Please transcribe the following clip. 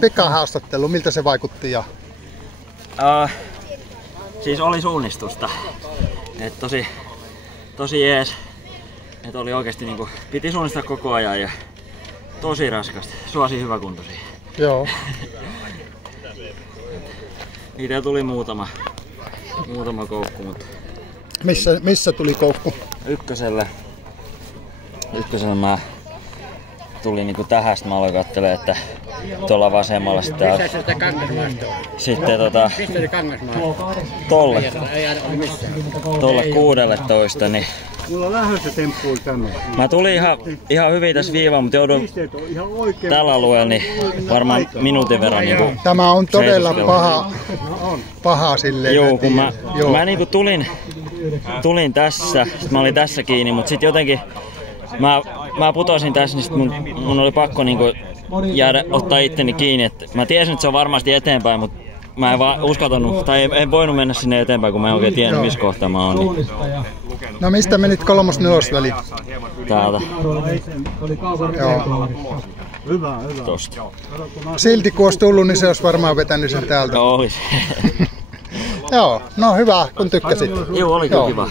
Pikahaastattelu, miltä se vaikutti? Siis oli suunnistusta. Et tosi jees. Et oli oikeesti niinku, piti suunnistaa koko ajan ja tosi raskasta. Suosi hyväkuntoisia. Joo. Niitä tuli muutama koukku, mutta... Missä tuli koukku? Ykkösellä mä tulin niinku tähän, sit mä aloin kattelemaan, että tuolla vasemmalla sitten tolle 16, niin mulla on lähdössä temppuilla tänne. mä tulin ihan hyvin tässä viivaan, mutta joudun tällä alueella niin varmaan minuutin verran niinku Tämä on todella paha silleen. Joo, kun mä niinku tulin tässä, sit mä olin tässä kiinni, mutta sit jotenkin mä putosin tässä, niin sit mun oli pakko niinku jäädä ottaa itteni kiinni. Et mä tiesin, että se on varmasti eteenpäin, mutta mä en vaan uskaltanut, tai en voinut mennä sinne eteenpäin, kun mä en oikein tiennyt, missä kohtaa mä oon. Niin. No mistä menit 3.4. väliin? Täältä. Joo. Hyvä. Tosta. Silti kun olisi tullut, niin se olisi varmaan vetänyt sen täältä. Joo, olis. Joo, no hyvä, kun tykkäsit. Joo, oli kiva.